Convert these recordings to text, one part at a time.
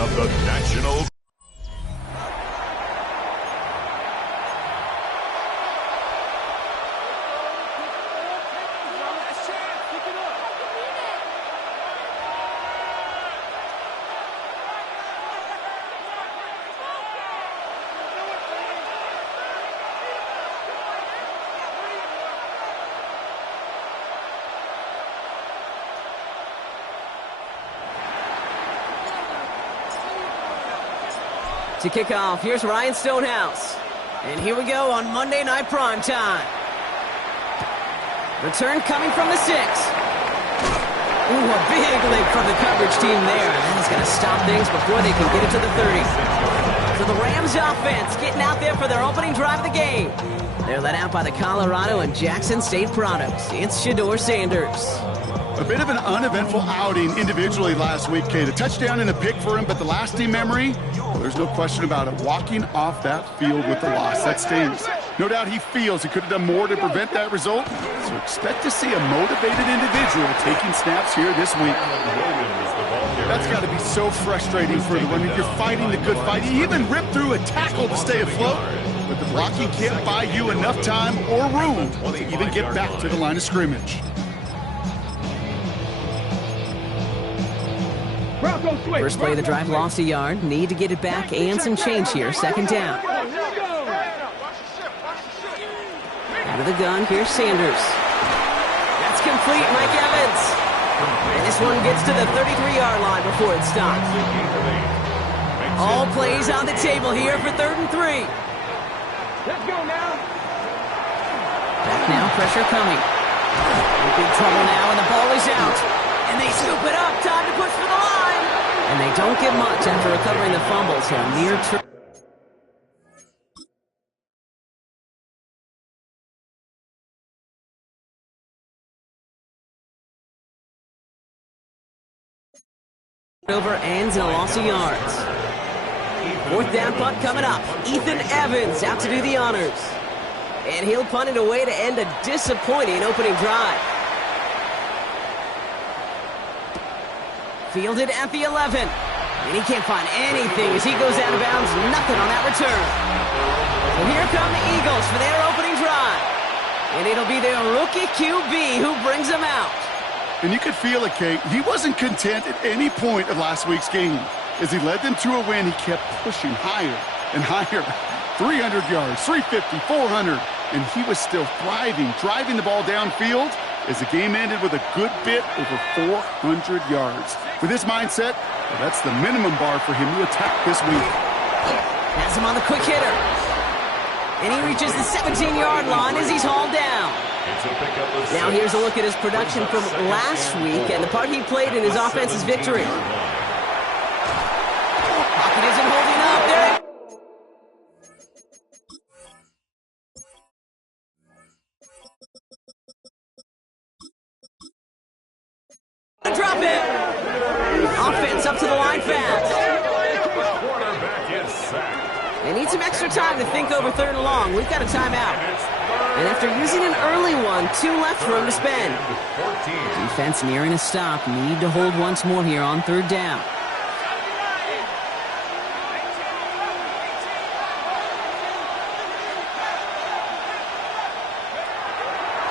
of the National. To kick off, here's Ryan Stonehouse. And here we go on Monday Night Primetime. Return coming from the 6. Ooh, a big lick from the coverage team there. And that is going to stop things before they can get it to the 30. So the Rams offense getting out there for their opening drive of the game. They're led out by the Colorado and Jackson State products. It's Shedeur Sanders. A bit of an uneventful outing individually last week, Kate. A touchdown and a pick for him, but the lasting memory, well, there's no question about it. Walking off that field with the loss, that stings. No doubt he feels he could have done more to prevent that result, so expect to see a motivated individual taking snaps here this week. That's got to be so frustrating for the runner. You're fighting the good fight. You even ripped through a tackle to stay afloat, but the blocking can't buy you enough time or room to even get back to the line of scrimmage. First play of the drive, lost a yard. Need to get it back and some change here. Second down. Out of the gun, here's Sanders. That's complete, Mike Evans. And this one gets to the 33-yard line before it stops. All plays on the table here for 3rd and 3. Let's go now. Back now, pressure coming. In big trouble now, and the ball is out. And they scoop it up. Time to push for the line. And they don't get much after recovering the fumble, so near over ends in a loss of yards. 4th down punt coming up. Ethan Evans out to do the honors. And he'll punt it away to end a disappointing opening drive. Fielded at the 11. And he can't find anything as he goes out of bounds. Nothing on that return. So here come the Eagles for their opening drive. And it'll be their rookie QB who brings them out. And you could feel it, Kate. He wasn't content at any point of last week's game. As he led them to a win, he kept pushing higher and higher. 300 yards, 350, 400. And he was still thriving, driving the ball downfield as the game ended with a good bit over 400 yards. With his mindset, well, that's the minimum bar for him to attack this week. Has him on the quick hitter. And he reaches the 17-yard line as he's hauled down. Now here's a look at his production from last week and the part he played in his offense's victory. Pocket isn't holding up. There drop it. Offense up to the line fast. They need some extra time to think over 3rd and long. We've got a timeout. And after using an early one, 2 left for him to spend. Defense nearing a stop. Need to hold once more here on 3rd down.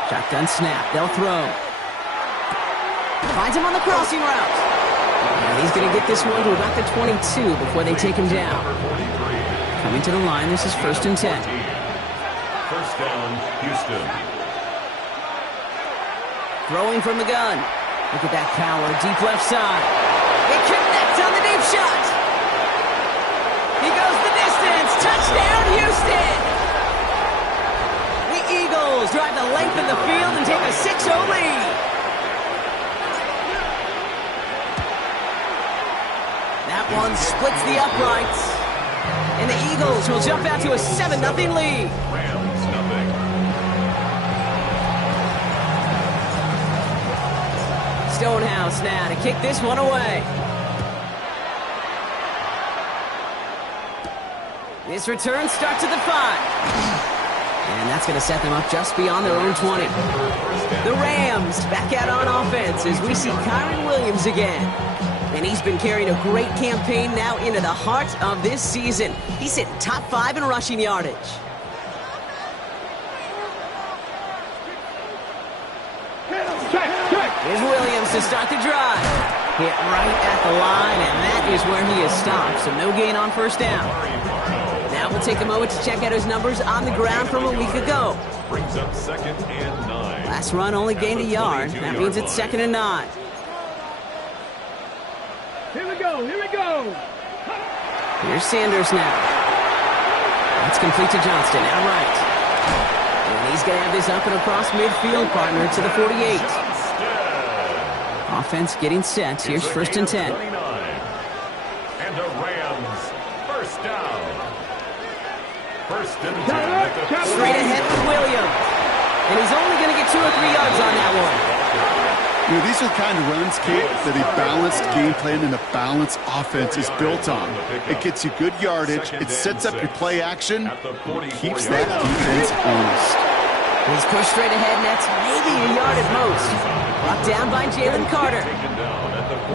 Shotgun snap. They'll throw. Finds him on the crossing route. And he's going to get this one to about the 22 before they take him down. Coming to the line, this is 1st and 10. First down, Houston. Throwing from the gun. Look at that power, deep left side. It connects on the deep shot. He goes the distance. Touchdown, Houston. The Eagles drive the length of the field and take a 6-0 lead. That one splits the uprights. And the Eagles will jump out to a 7-0 lead. Rams, nothing. Stonehouse now to kick this one away. This return starts at the 5. And that's going to set them up just beyond their own 20. The Rams back out on offense as we see Kyron Williams again. And he's been carrying a great campaign now into the heart of this season. He's hitting top 5 in rushing yardage. Here's Williams to start the drive. Hit right at the line, and that is where he is stopped. So no gain on first down. Now we'll take a moment to check out his numbers on the ground from a week ago. Brings up 2nd and 9. Last run only gained a yard. That means it's 2nd and 9. Here we go, here we go. Here's Sanders now. That's complete to Johnston, out right. And he's going to have this up and across midfield, partner, to the 48. Offense getting set. Here's 1st and 10. And the Rams, first down. 1st and 10. Straight ahead with Williams. And he's only going to get 2 or 3 yards on that one. You know, these are the kind of runs, Kate, that a balanced game plan and a balanced offense is built on. It gets you good yardage, it sets up your play action, and keeps that defense honest. He's pushed straight ahead, and that's maybe a yard at most. Brought down by Jalen Carter.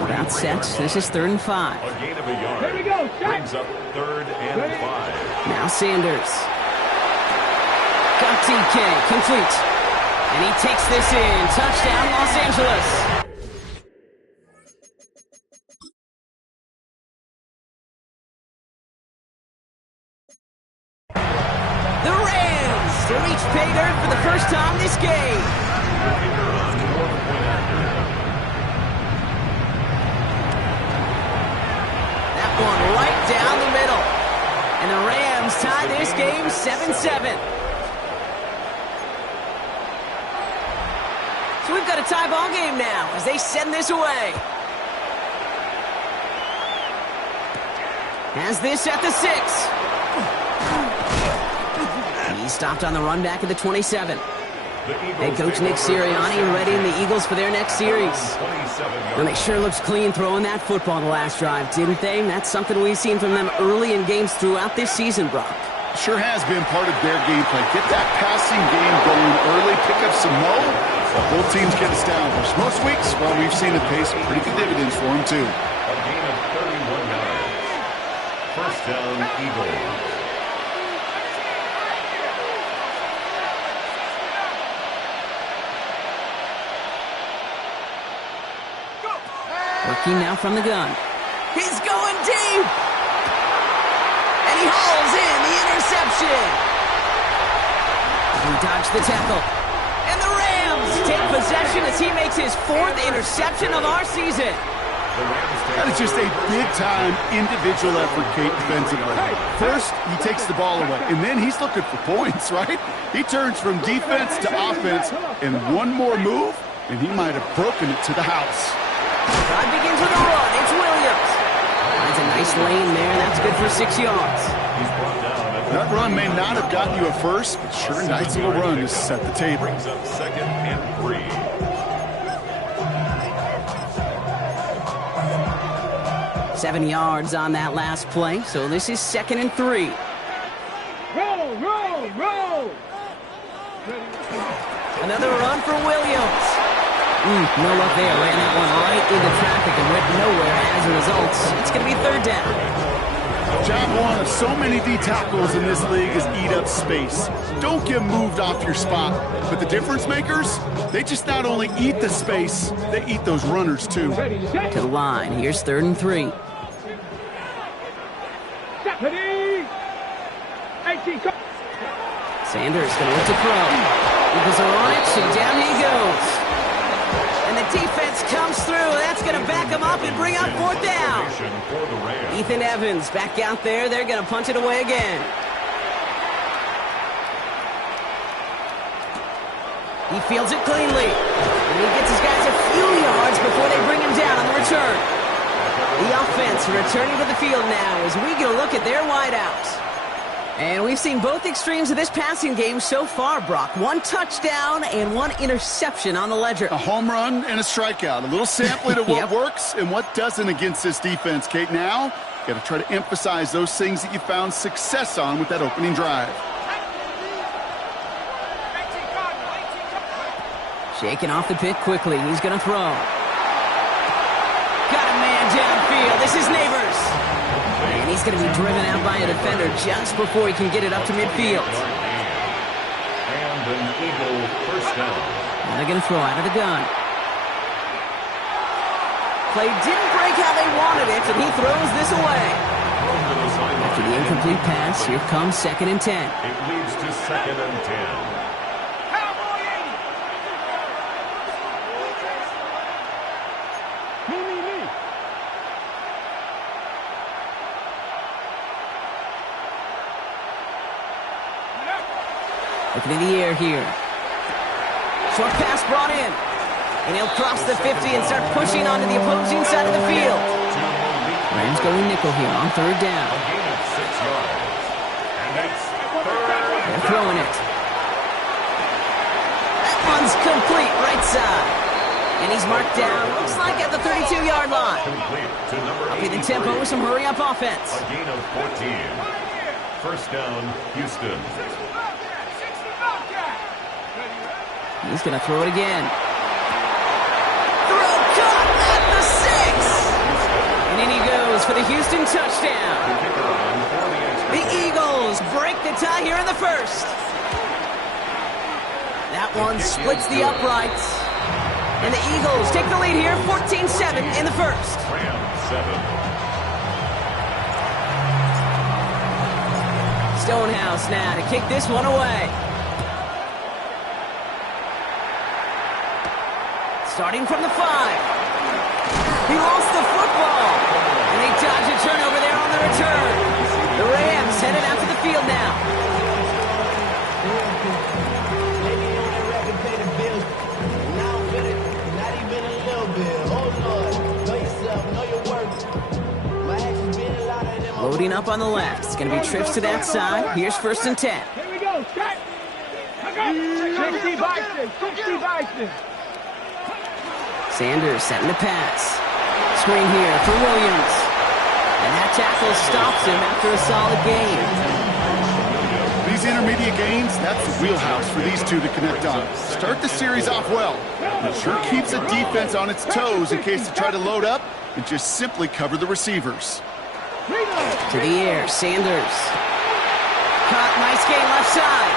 About set. This is 3rd and 5. A gain of a yard. Here we go. Brings up 3rd and 5. Now Sanders. Got TK. Complete. And he takes this in. Touchdown, Los Angeles. The Rams to reach pay dirt for the first time this game. That one right down the middle. And the Rams tie this game 7-7. So we've got a tie ball game now as they send this away. Has this at the 6. He's stopped on the run back at the 27. Head coach Nick Sirianni readying the Eagles for their next series. And they sure looked clean throwing that football the last drive, didn't they? That's something we've seen from them early in games throughout this season, Brock. Sure has been part of their game plan. Get that passing game going early, pick up some mo. Both teams get established. Most weeks, well, we've seen it pay some pretty good dividends for them, too. A gain of 31 yards. First down, Eagles. Working now from the gun. He's going deep! And he hauls in the interception! He dodged the tackle. And the Rams take possession as he makes his 4th interception of our season. That is just a big-time individual effort, Kate, defensively. First, he takes the ball away, and then he's looking for points, right? He turns from defense to offense, and one more move, and he might have broken it to the house. Drive begins with a run. It's Williams. Finds a nice lane there, and that's good for 6 yards. That run may not have gotten you a first, but sure, nice little run to set the table. Brings up 2nd and 3. 7 yards on that last play, so this is 2nd and 3. Roll, roll, roll. Another run for Williams. No luck there. Ran that one right into traffic and went nowhere as a result. It's going to be 3rd down. Job one of so many D tackles in this league is eat up space. Don't get moved off your spot. But the difference makers, they just not only eat the space, they eat those runners too. To the line. Here's 3rd and 3. Deputy. 18. Sanders going to look to throw. Eagles are on it, so down he goes. And the defense comes through. That's going to back him up and bring up 4th down. Ethan Evans back out there. They're going to punch it away again. He fields it cleanly. And he gets his guys a few yards before they bring him down on the return. The offense returning to the field now as we get a look at their wideouts. And we've seen both extremes of this passing game so far, Brock. 1 touchdown and 1 interception on the ledger. A home run and a strikeout. A little sampling of what works and what doesn't against this defense, Kate. Now, got to try to emphasize those things that you found success on with that opening drive. Shaking off the pick quickly. He's going to throw. Got a man down this is Neighbors. And he's going to be driven out by a defender just before he can get it up to midfield. And an Eagle first down. Now they're going to throw out of the gun. Play didn't break how they wanted it, and he throws this away. After the incomplete pass, here comes 2nd and 10. It leads to 2nd and 10. Looking in the air here. Short pass brought in. And he'll cross the 50 and start pushing onto the opposing side of the field. Rams going nickel here on 3rd down. A gain of 6 yards. And it's 3rd. They're throwing it. That one's complete right side. And he's marked down, looks like at the 32-yard line. Complete to number Upping the tempo with some hurry-up offense. A gain of 14. First down, Houston. He's going to throw it again. Throw caught at the 6. And in he goes for the Houston touchdown. The Eagles break the tie here in the 1st. That one splits the uprights. And the Eagles take the lead here, 14-7 in the 1st. Rams 7. Stonehouse now to kick this one away. Starting from the 5. He lost the football. And they dodge a turnover there on the return. The Rams headed out to the field now. Loading up on the left. It's going to be trips to that side. Here's 1st and 10. Here we go, Scott. 60 Bison, 60 Bison. Sanders setting the pass. Screen here for Williams. And that tackle stops him after a solid gain. These intermediate gains, that's the wheelhouse for these two to connect on. Start the series off well. It sure keeps the defense on its toes in case they try to load up and just simply cover the receivers. To the air, Sanders. Caught, nice gain left side.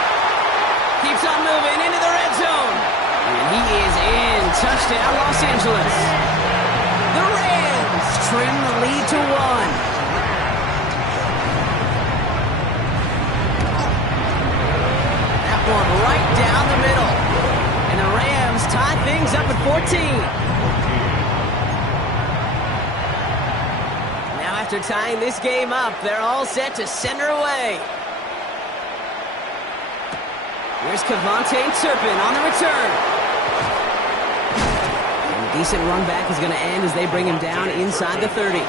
Keeps on moving into the red zone. And he is in. Touchdown, Los Angeles. The Rams trim the lead to 1. That one right down the middle. And the Rams tie things up at 14. After tying this game up, they're all set to send her away. Here's Cavante Turpin on the return. And a decent run back is going to end as they bring him down inside the 30.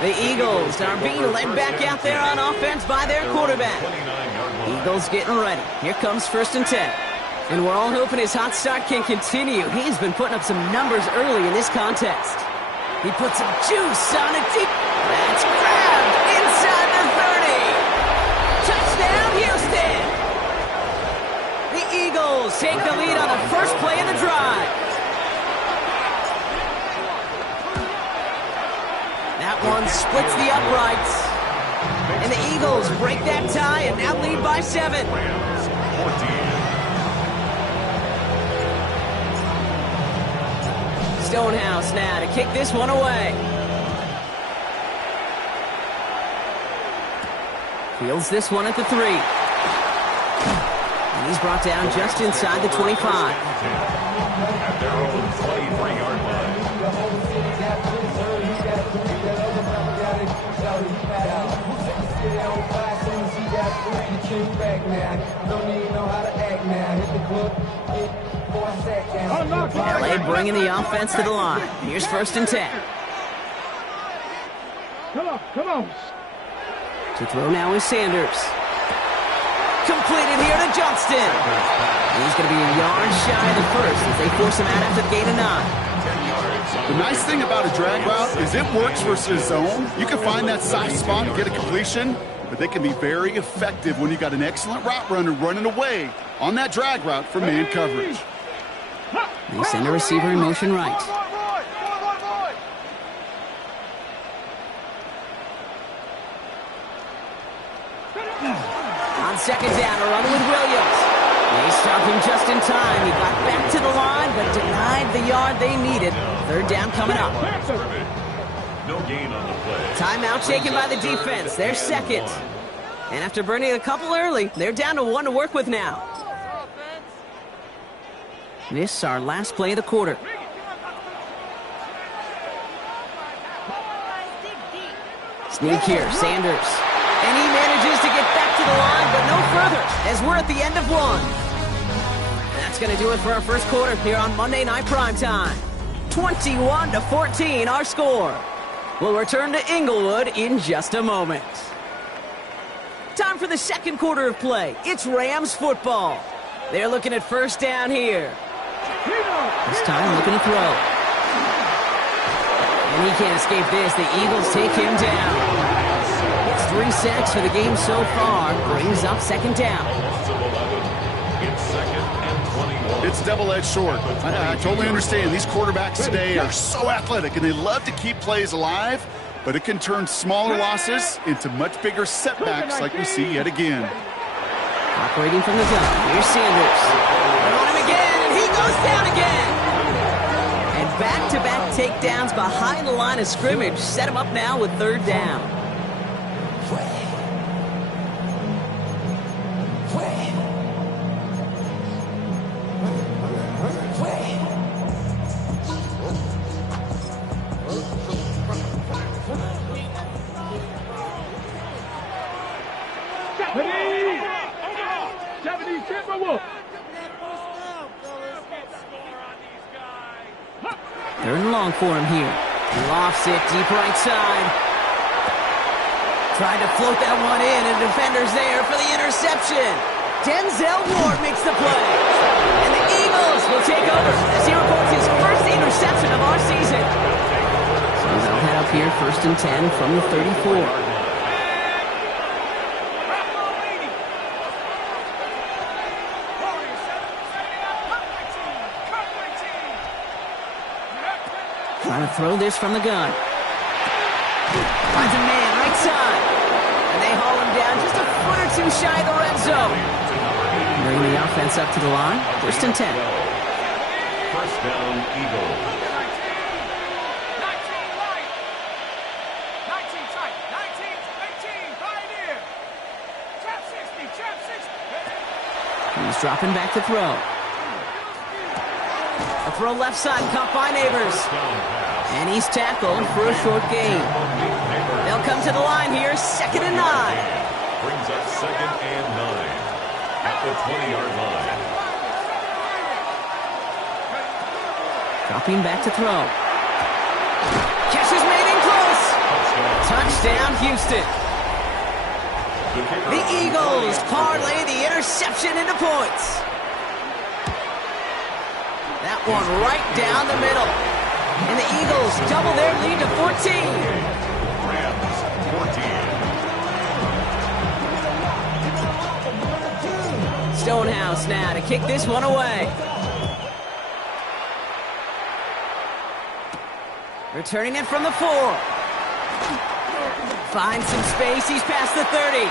The Eagles are being led back out there on offense by their quarterback. Eagles getting ready. Here comes 1st and 10. And we're all hoping his hot start can continue. He's been putting up some numbers early in this contest. He puts some juice on it deep. That's grabbed inside the 30. Touchdown, Houston. The Eagles take the lead on the first play of the drive. That one splits the uprights. And the Eagles break that tie and now lead by 7. Stonehouse now to kick this one away. Fields this one at the 3. And he's brought down just inside the 25. At their own 23-yard line. LA bringing the offense to the line. Here's 1st and 10. Come on. To throw now is Sanders. Completed here to Johnston. And he's going to be a yard shy of the 1st as they force him out after the gain of 9. The nice thing about a drag route is it works versus zone. You can find that soft spot and get a completion, but they can be very effective when you got an excellent route runner running away on that drag route for man coverage. They send a receiver in motion right. On second down, a run with Williams. They stop him just in time. He got back to the line, but denied the yard they needed. Third down coming up. No gain on the play. Timeout taken by the defense. They're second. And after burning a couple early, they're down to one to work with now. This is our last play of the quarter. Sneak here, Sanders. And he manages to get back to the line, but no further, as we're at the end of one. That's going to do it for our first quarter here on Monday Night Primetime. 21-14, our score. We'll return to Inglewood in just a moment. Time for the second quarter of play. It's Rams football. They're looking at first down here. This time looking to throw. And he can't escape this. The Eagles take him down. It's 3 sacks for the game so far. Brings up second down. It's second and 21. It's double-edged sword. I totally understand. These quarterbacks today are so athletic, and they love to keep plays alive, but it can turn smaller losses into much bigger setbacks like we see yet again. Operating from the gun. Here's Sanders. They're on him again, and he goes down again. And back-to-back takedowns behind the line of scrimmage set him up now with third down. Third and long for him here. He lofts it deep right side. Tried to float that one in, and the defender's there for the interception. Denzel Ward makes the play. And the Eagles will take over as he reports his first interception of our season. So they'll head up here first and 10 from the 34. Trying to throw this from the gun. Finds a man right side. And they haul him down just a foot or two shy of the red zone. Bringing the offense up to the line. First and 10. First down, Eagles. 19 right. 19 tight. 19, 18, pioneer. Trap 60, trap 60. He's dropping back to throw. A throw left side, caught by Neighbors. And he's tackled for a short gain. They'll come to the line here, second and 9. Brings up second and 9 at the 20-yard line. Dropping back to throw. Catch is made in close. Touchdown, Houston. The Eagles parlay the interception into points. That one right down the middle. And the Eagles double their lead to 14. Rams, 14. Stonehouse now to kick this one away. Returning it from the 4. Finds some space. He's past the 30.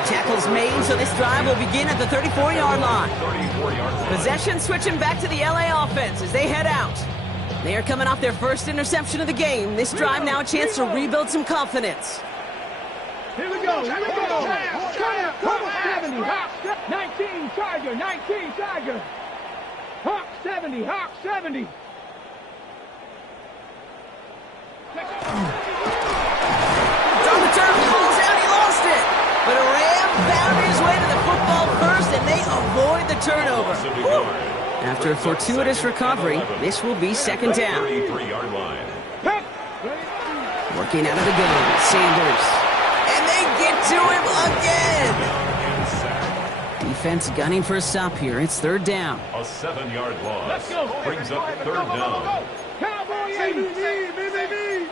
The tackle's made, so this drive will begin at the 34-yard line. Possession switching back to the LA offense as they head out. They are coming off their first interception of the game. This drive now a chance to rebuild some confidence. Here we go. Here we go. Hawk 70. Hawk 19 Tiger. 19 Tiger. Hawk 70. Hawk 70. On the turf, falls out, he lost it. But a Ram found his way to the football first, and they avoid the turnover. Woo. After a fortuitous recovery, this will be second down. 33-yard line. Working out of the gun, Sanders. And they get to him again. Defense gunning for a stop here. It's third down. A 7-yard loss. Brings up third down. Cowboy 80. Me.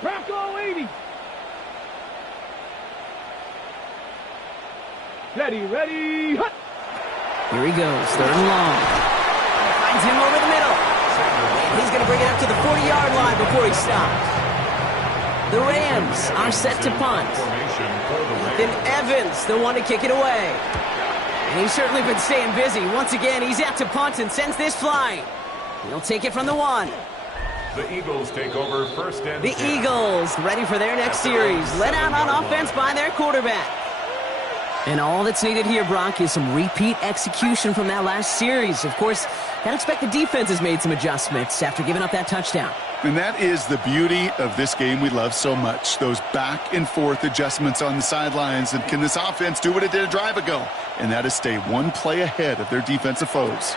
Bronco 80. Ready. Hut. Here he goes, third and long. Finds him over the middle. And he's going to bring it up to the 40-yard line before he stops. The Rams are set to punt. Then Evans, the one to kick it away. And he's certainly been staying busy. Once again, he's out to punt and sends this flying. He'll take it from the 1. The Eagles take over first and The 10. Eagles ready for their next series. Led out on offense by their quarterback. And all that's needed here, Brock, is some repeat execution from that last series. Of course, I'd expect the defense has made some adjustments after giving up that touchdown. And that is the beauty of this game we love so much. Those back and forth adjustments on the sidelines. And can this offense do what it did a drive ago? And that is stay one play ahead of their defensive foes.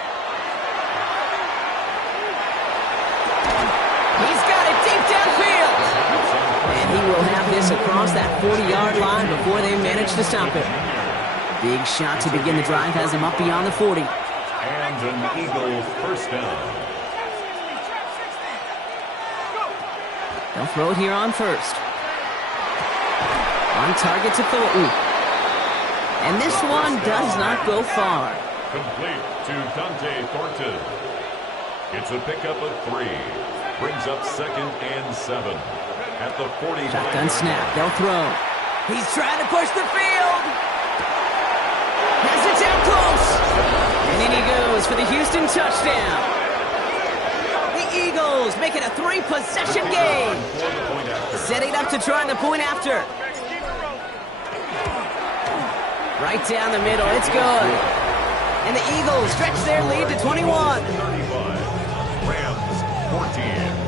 He's got it deep downfield. And he will have this across that 40-yard line before they manage to stop it. Big shot to begin the drive has him up beyond the 40. And an Eagle first down. They'll throw it here on first. On target to Thornton. And this one does not go far. Complete to Dante Thornton. It's a pickup of 3. Brings up 2nd and 7. At the 40. Shotgun snap. They'll throw. He's trying to push the field. Has it down close. And in he goes for the Houston touchdown. The Eagles make it a 3-possession game. Setting up to try the point after. Right down the middle. It's good. And the Eagles stretch their lead to 21. 35. Rams 14.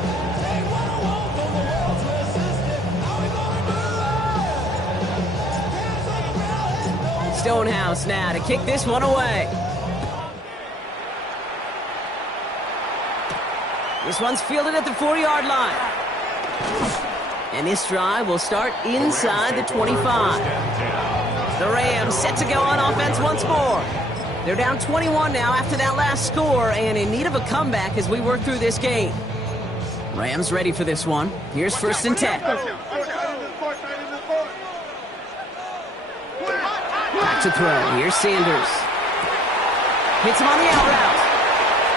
Stonehouse now to kick this one away. This one's fielded at the 40-yard line. And this drive will start inside the 25. The Rams set to go on offense once more. They're down 21 now after that last score and in need of a comeback as we work through this game. Rams ready for this one. Here's 1st and 10. Back to throw. Here's Sanders. Hits him on the out route.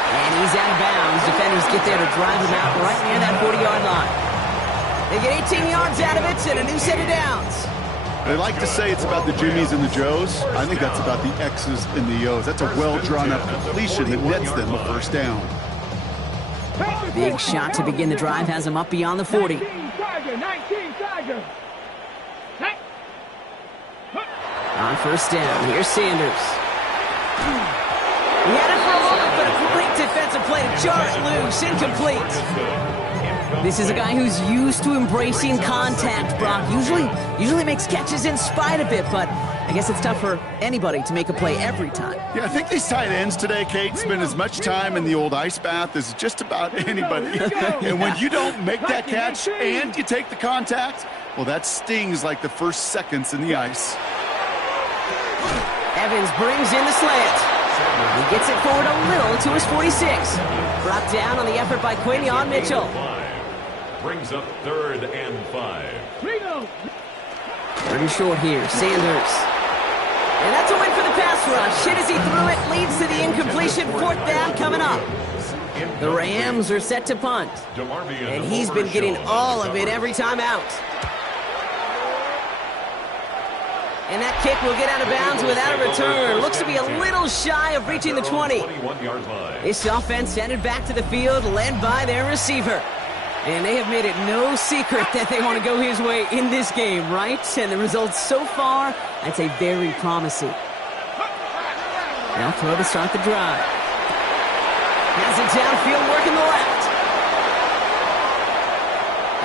And he's out of bounds. Defenders get there to drive him out right near that 40-yard line. They get 18 yards out of it and a new set of downs. They like to say it's about the Jimmies and the Joes. I think that's about the X's and the O's. That's a well-drawn-up completion that nets them a first down. Big shot to begin the drive has him up beyond the 40. 19 Tiger. On first down, here's Sanders. He had it for a moment, but a great defensive play to jar it loose. Incomplete. This is a guy who's used to embracing contact, Brock. Usually makes catches in spite of it, but I guess it's tough for anybody to make a play every time. Yeah, I think these tight ends today, Kate, spend as much time in the old ice bath as just about anybody. And when you don't make that catch and you take the contact, well, that stings like the first seconds in the ice. Evans brings in the slant. He gets it forward a little to his 46. Brought down on the effort by Quinion Mitchell. Brings up 3rd and 5. 3rd and short here, Sanders. And that's a win for the pass rush. Hit as he threw it, leads to the incompletion. 4th down coming up. The Rams are set to punt. And he's been getting all of it every time out. And that kick will get out of bounds without a return. Looks to be a little shy of reaching the 20. This offense headed back to the field, led by their receiver. And they have made it no secret that they want to go his way in this game, right? And the results so far, I'd say very promising. Now throw to start the drive. Has it downfield, working the left.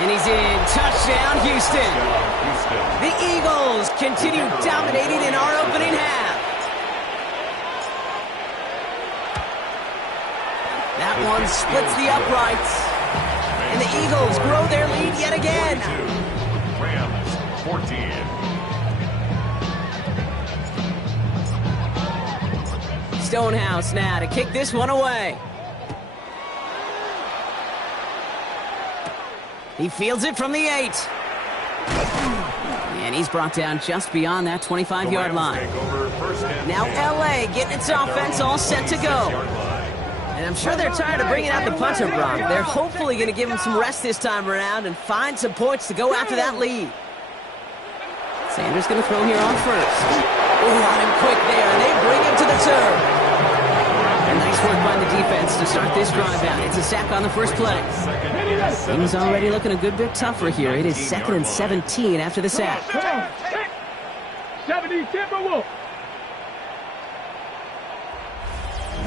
And he's in. Touchdown, Houston. The Eagles continue dominating in our opening half. That one splits the uprights. And the Eagles grow their lead yet again. Rams 14. Stonehouse now to kick this one away. He fields it from the 8. And he's brought down just beyond that 25-yard line. Now L.A. getting its offense all set to go. And I'm sure they're tired of bringing out the punter, Brock. They're hopefully going to give him some rest this time around and find some points to go after that lead. Sanders going to throw here on first. Oh, on him quick there, and they bring him to the turf. And nice work by the defense to start this drive out. It's a sack on the first play. Things already looking a good bit tougher here. It is 2nd and 17 after the sack. 70 Timberwolves.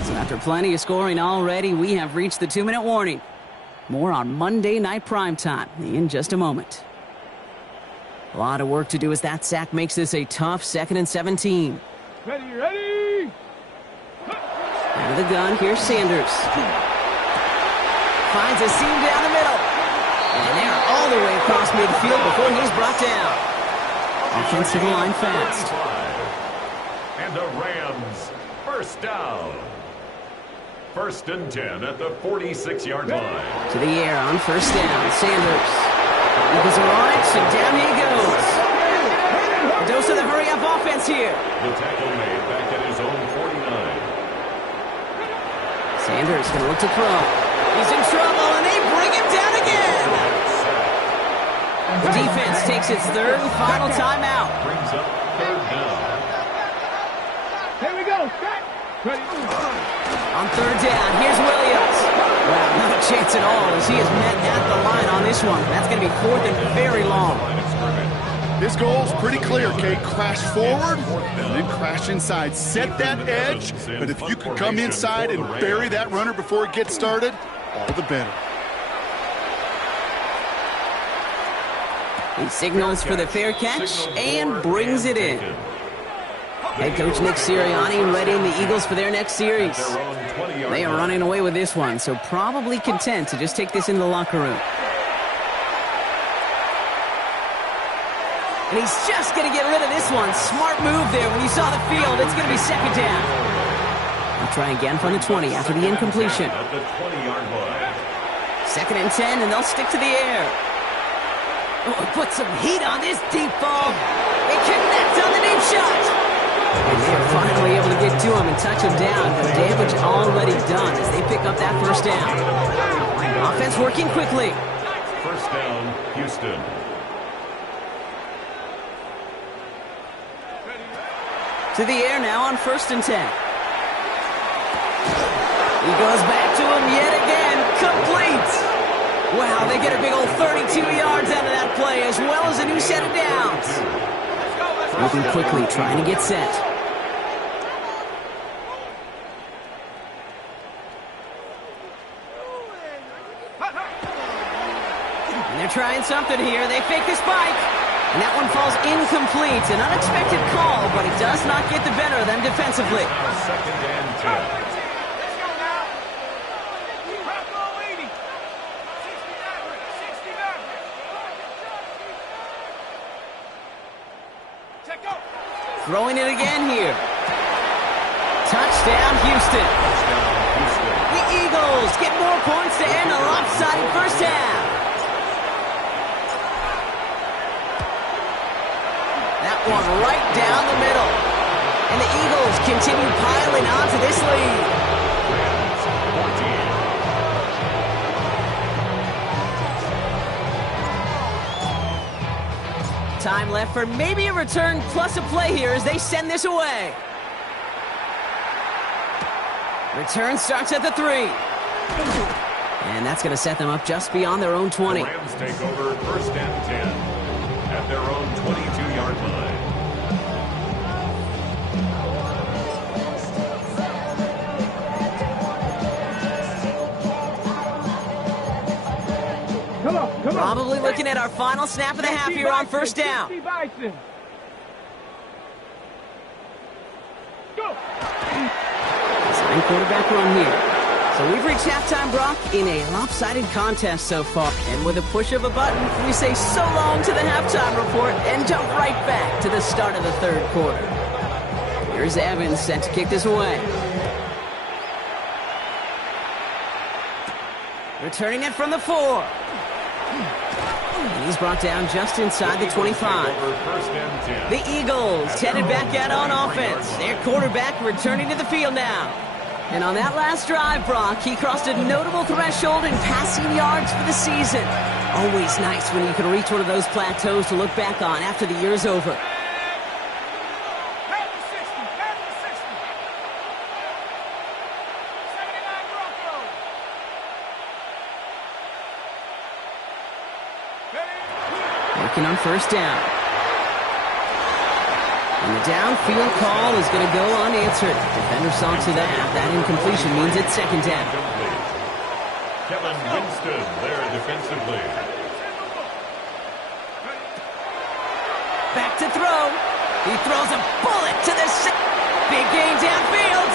So after plenty of scoring already, we have reached the 2-minute warning. More on Monday Night Primetime in just a moment. A lot of work to do as that sack makes this a tough 2nd and 17. Ready. Out of the gun, here's Sanders. Finds a seam down the middle. And they're all the way across midfield before he's brought down. Offensive line fast. And the Rams, first down. 1st and 10 at the 46-yard line. To the air on first down, Sanders. Eagles are on it, and down he goes. A dose of the hurry-up offense here. The tackle made back at his own 49. Sanders going to look to throw. He's in trouble, and they bring him down again. The defense takes its 3rd and final timeout. Brings up 3rd down. Here we go. Ready. On 3rd down, here's Williams. Wow, not a chance at all as he is met at the line on this one. That's going to be 4th and very long. This goal's pretty clear, Kate. Crash forward and then crash inside. Set that edge, but if you could come inside and bury that runner before it gets started, all the better. He signals for the fair catch and brings it in. Head coach Nick Sirianni readying the Eagles for their next series. They are running away with this one, so probably content to just take this in the locker room. And he's just going to get rid of this one. Smart move there when you saw the field. It's going to be 2nd down. They'll try again from the 20 after the incompletion. At the 20-yard line. 2nd and 10, and they'll stick to the air. Oh, put some heat on this deep ball. They connect on the deep shot. And they're finally able to get to him and touch him down. The damage already done as they pick up that 1st down. Offense working quickly. 1st down, Houston. To the air now on 1st and 10. He goes back to him yet again. Complete. Wow, they get a big old 32 yards out of that play as well as a new set of downs. Moving quickly, trying to get set. And they're trying something here. They fake the spike. And that one falls incomplete. An unexpected call, but it does not get the better of them defensively. 2nd and 10. Throwing it again here. Touchdown, Houston. The Eagles get more points to end a lopsided 1st half. That one right down the middle. And the Eagles continue piling onto this lead. Time left for maybe a return plus a play here as they send this away. Return starts at the 3. And that's going to set them up just beyond their own 20. The Rams take over 1st and 10 at their own 22-yard line. Come on. Probably looking at our final snap of the half here on 1st down. Sign quarterback run here. So we've reached halftime, Brock, in a lopsided contest so far. And with a push of a button, we say so long to the halftime report and jump right back to the start of the 3rd quarter. Here's Evans set to kick this away. Returning it from the 4. And he's brought down just inside the 25. The Eagles headed back out on offense. Their quarterback returning to the field now. And on that last drive, Brock, he crossed a notable threshold in passing yards for the season. Always nice when you can reach one of those plateaus to look back on after the year's over. Working on first down. And the downfield call is going to go unanswered. Defender saw to that. That incompletion means it's second down. Kevin Winston there defensively. Back to throw. He throws a bullet to the big gain downfield.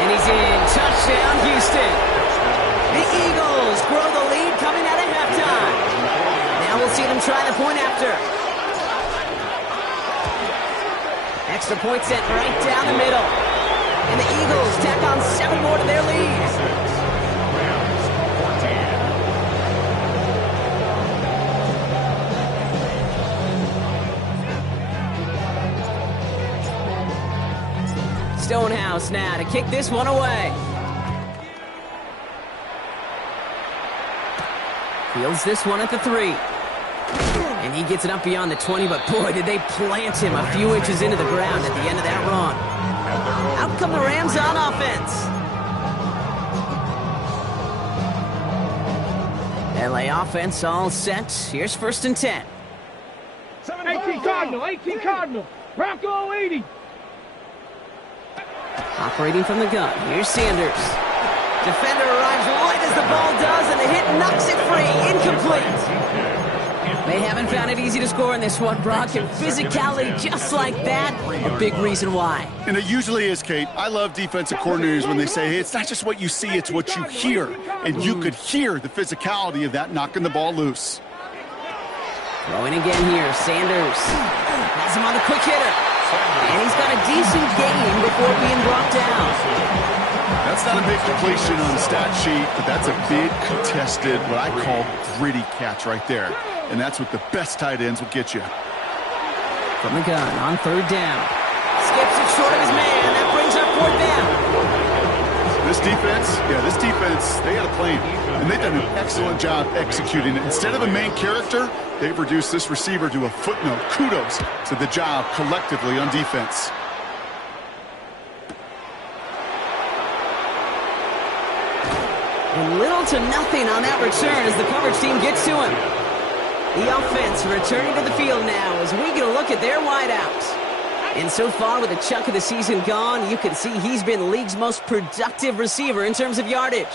And he's in. Touchdown, Houston. The Eagles grow the lead coming out of halftime. Now we'll see them try the point after. Extra point sent right down the middle. And the Eagles tack on 7 more to their lead. Stonehouse now to kick this one away. Fields this one at the 3. And he gets it up beyond the 20, but boy, did they plant him a few inches into the ground at the end of that run. Out come the Rams on offense. LA offense all set. Here's first and 10. 18 Cardinal. Bronco 80. Operating from the gun. Here's Sanders. Defender arrives right as the ball does, and the hit knocks it free. Incomplete. They haven't found it easy to score in this one, Brock, and physicality just like that, a big reason why. And it usually is, Kate. I love defensive coordinators when they say, hey, it's not just what you see, it's what you hear. And you could hear the physicality of that knocking the ball loose. Throwing again here, Sanders. Has him on the quick hitter. And he's got a decent gain before being brought down. That's not a big completion on the stat sheet, but that's a big contested, what I call gritty catch right there. And that's what the best tight ends will get you. From the gun on third down. Skips it short of his man. That brings up fourth down. This defense, they got a plan. And they've done an excellent job executing it. Instead of a main character, they've reduced this receiver to a footnote. Kudos to the job collectively on defense. And little to nothing on that return as the coverage team gets to him. The offense returning to the field now as we get a look at their wideouts. And so far, with a chunk of the season gone, you can see he's been the league's most productive receiver in terms of yardage.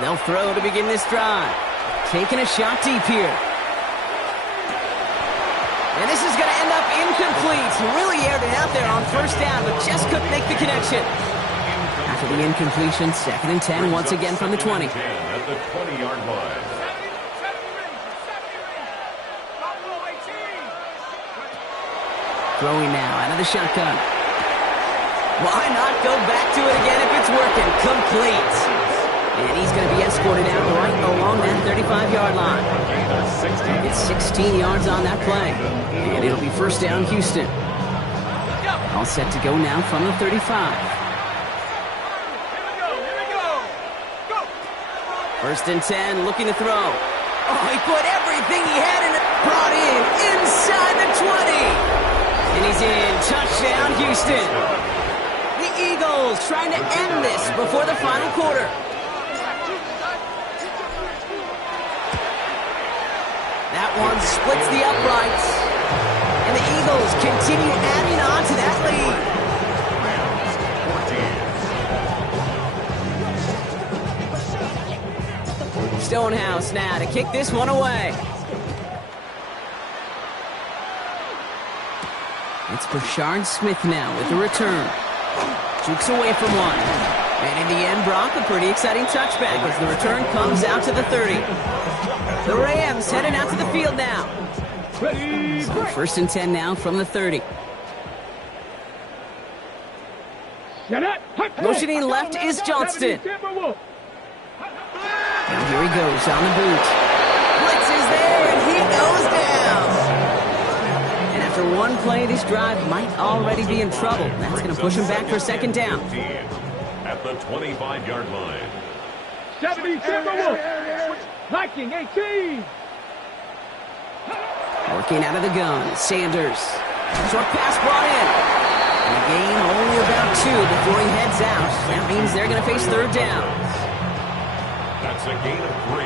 They'll throw to begin this drive. Taking a shot deep here. And this is going to end up incomplete. Really aired it out there on first down, but just couldn't make the connection. After the incompletion, second and 10 once again from the 20. At the 20-yard line. Throwing now out of the shotgun. Why not go back to it again if it's working? Complete. And he's going to be escorted out right along that 35-yard line. It's 16 yards on that play. And it'll be first down, Houston. All set to go now from the 35. First and 10, looking to throw. Oh, he put everything he had in it. Brought in inside the 20. And he's in. Touchdown, Houston. The Eagles trying to end this before the final quarter. That one splits the uprights. And the Eagles continue adding on to that lead. Stonehouse now to kick this one away. It's Brashard Smith now with the return. Jukes away from one. And in the end, Brock, a pretty exciting touchback as the return comes out to the 30. The Rams heading out to the field now. So first and 10 now from the 30. Motioning left is Johnston. And here he goes on the boot. he goes down. And after one play, this drive might already be in trouble. That's going to push him back for second down. At the 25-yard line. 70 Timberwolves. Viking 18. Working out of the gun, Sanders. Short pass brought in. And the gain only about 2 before he heads out. That means they're going to face third down. That's a gain of 3.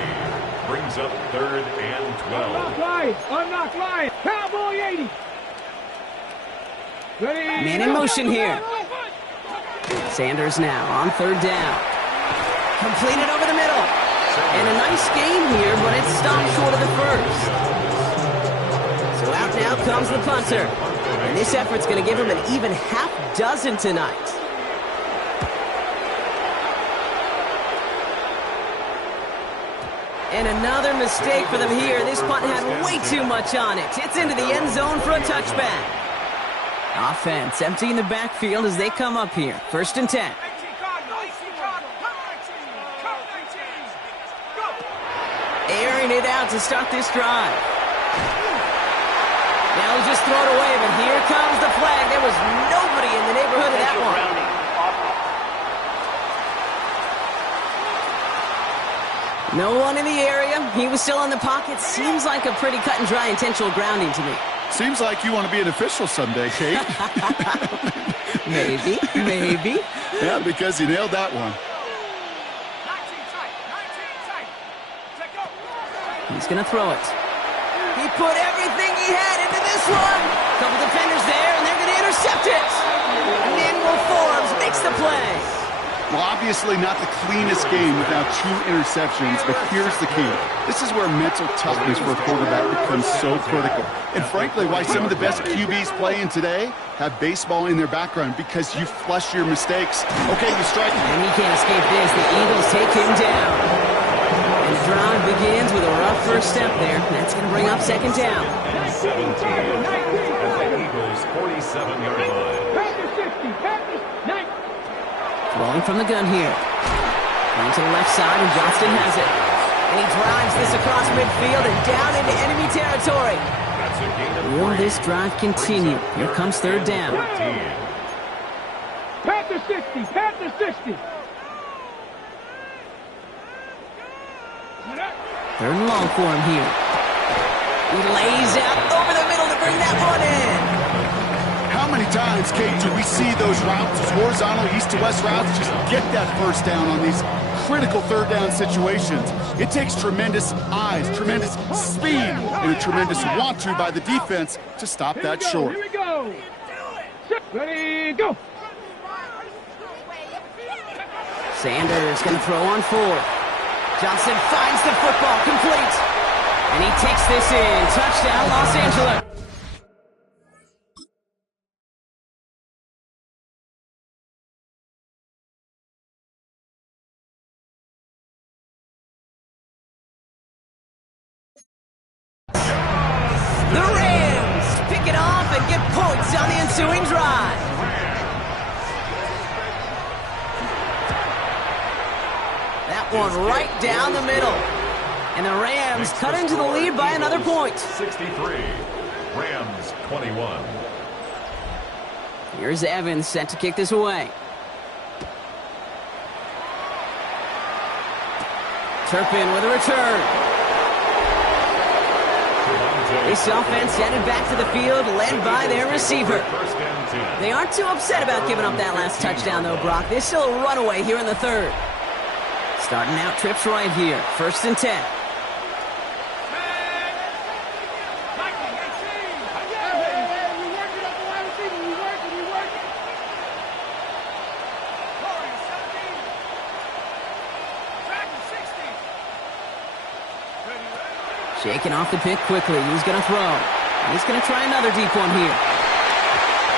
Brings up 3rd and 12. Unlock line. Cowboy 80. Ready. Man in motion here. Sanders now on third down. Completed over the middle. And a nice gain here, but it stopped short of the first. So out now comes the punter. And this effort's going to give him an even half dozen tonight. And another mistake for them here. This punt had way too much on it. It's into the end zone for a touchback. Offense emptying the backfield as they come up here. 1st and 10. Airing it out to start this drive. Now he'll just throw it away, but here comes the flag. There was nobody in the neighborhood of that one. No one in the area. He was still in the pocket. Seems like a pretty cut and dry intentional grounding to me. Seems like you want to be an official someday, Kate. Maybe. Yeah, because you nailed that one. He's going to throw it. He put everything he had into this one. Couple defenders there, and they're going to intercept it. Manuel Forbes makes the play. Well, obviously not the cleanest game without 2 interceptions, but here's the key. This is where mental toughness for a quarterback becomes so critical. And frankly, why some of the best QBs playing today have baseball in their background, because you flush your mistakes. Okay, you strike. And he can't escape this. The Eagles take him down. And the drive begins with a rough first step there. That's going to bring up second down. 17 at the Eagles' 47-yard line. Packers 60. Packers 90. Rolling from the gun here. Going to the left side, and Johnston has it. And he drives this across midfield and down into enemy territory. That's a gain of 3. Will this drive continue? Here comes third down. Packers 60. Packers 60. Third and long for him here. He lays out over the middle to bring that one in. How many times, Kate, do we see those routes, those horizontal east-to-west routes, just get that first down on these critical third down situations? It takes tremendous eyes, tremendous speed, and a tremendous want-to by the defense to stop that short. Here we go. Ready, go. Sanders going to throw on 4. Johnson finds the football, complete. And he takes this in. Touchdown, Los Angeles. The Rams pick it off and get points on the ensuing drive. That one right down the middle. And the Rams cut into the lead by another point. 63. Rams 21. Here's Evans set to kick this away. Turpin with a return. This offense headed back to the field, led by their receiver. They aren't too upset about giving up that last touchdown, though, Brock. There's still a runaway here in the third. Starting out trips right here. 1st and 10. Shaking off the pick quickly. He's going to throw. He's going to try another deep one here.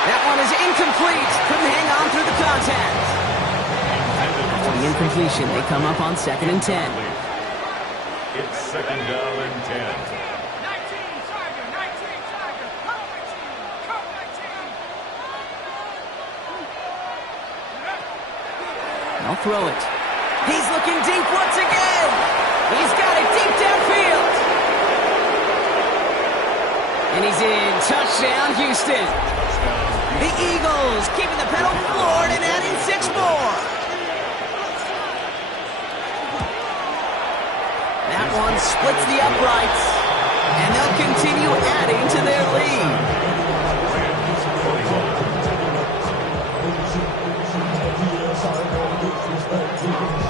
That one is incomplete. Couldn't hang on through the contact. After the incompletion, they come up on 2nd and 10. It's 2nd down and 10. 19, Tiger, 19, Tiger, come 19, come 19. I'll throw it. He's looking deep once again. He's got it deep downfield. And he's in. Touchdown, Houston. The Eagles keeping the pedal floored and adding 6 more. That one splits the uprights. And they'll continue adding to their lead.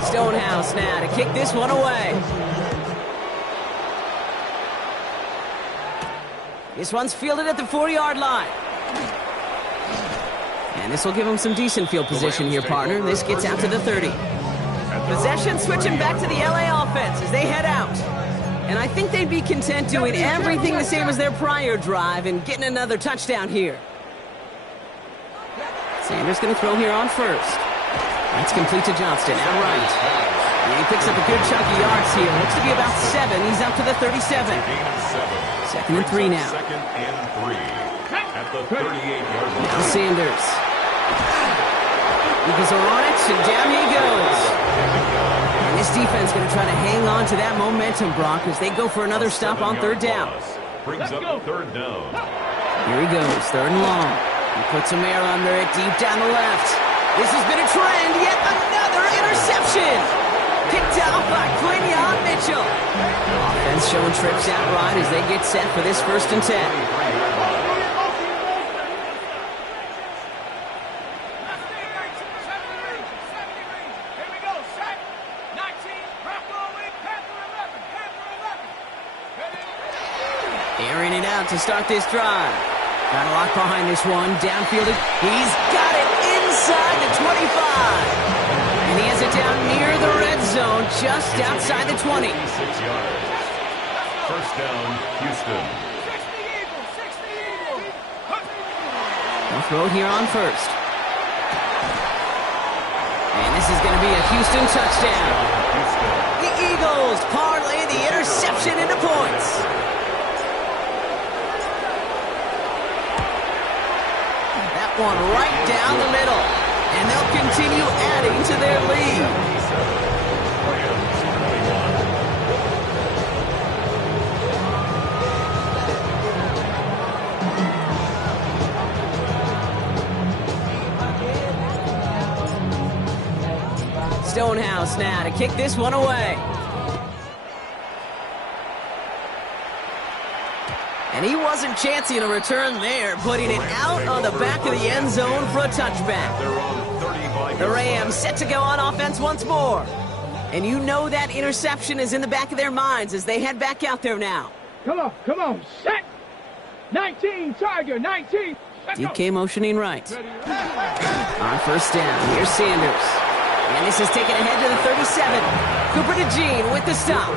Stonehouse now to kick this one away. This one's fielded at the 4-yard line. And this will give them some decent field position here, partner. This gets out to the 30. Possession switching back to the LA offense as they head out. And I think they'd be content doing everything the same as their prior drive and getting another touchdown here. Sanders going to throw here on first. That's complete to Johnston, out right. And he picks up a good chunk of yards here. Looks to be about 7. He's up to the 37. 2nd and 3 now. 2nd and 3 at the 38-yard line. Now Sanders. Eagles are on it, and down he goes. And this defense going to try to hang on to that momentum, Brock, as they go for another stop on 3rd down. Brings up the 3rd down. Here he goes, 3rd and long. He puts some air under it, deep down the left. This has been a trend, yet another interception. Picked off by Quinyon Mitchell. Offense showing trips out right as they get set for this 1st and 10. Airing it out to start this drive. Got a lock behind this one. Downfielded. He's got it inside the 25. And he has it down near the red zone, just outside the 20. 6 yards. 1st down, Houston. They'll throw it here on first. And this is going to be a Houston touchdown. The Eagles parlay the interception into points. That one right down the middle. And they'll continue adding to their lead. Stonehouse now to kick this one away. And he wasn't chancing a return there, putting it out on the back of the end zone for a touchback. The Rams set to go on offense once more. And you know that interception is in the back of their minds as they head back out there now. Come on, set! 19, Tiger, 19! DK motioning right. On 1st down, here's Sanders. And this is taken ahead to the 37. Cooper DeJean with the stop.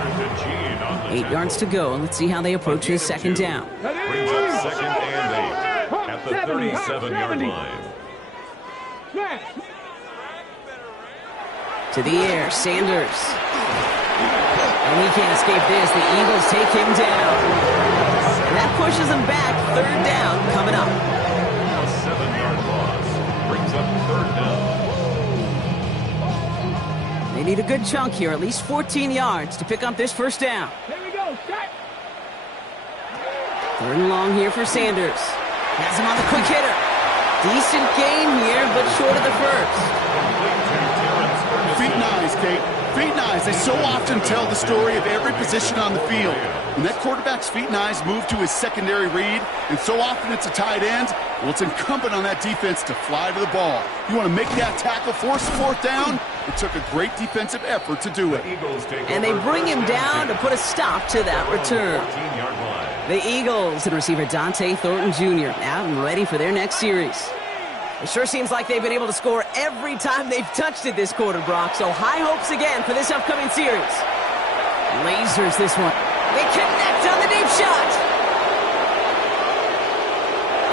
8 yards to go. Let's see how they approach this 2nd down. Brings up 2nd and 8 at the 37-yard line. To the air, Sanders. And he can't escape this. The Eagles take him down. And that pushes them back. 3rd down coming up. A 7-yard loss. Brings up 3rd down. They need a good chunk here, at least 14 yards to pick up this 1st down. Here we go, set! 3rd and long here for Sanders. Has him on the quick hitter. Decent gain here, but short of the 1st. Feet and eyes, Kate. Feet and eyes. They so often tell the story of every position on the field. When that quarterback's feet and eyes move to his secondary read, and so often it's a tight end, well, it's incumbent on that defense to fly to the ball. You want to make that tackle, force the 4th down? It took a great defensive effort to do it. And they bring him down to put a stop to that return. The Eagles and receiver Dante Thornton Jr. out and ready for their next series. It sure seems like they've been able to score every time they've touched it this quarter, Brock. So high hopes again for this upcoming series. Lasers this one. They connect on the deep shot.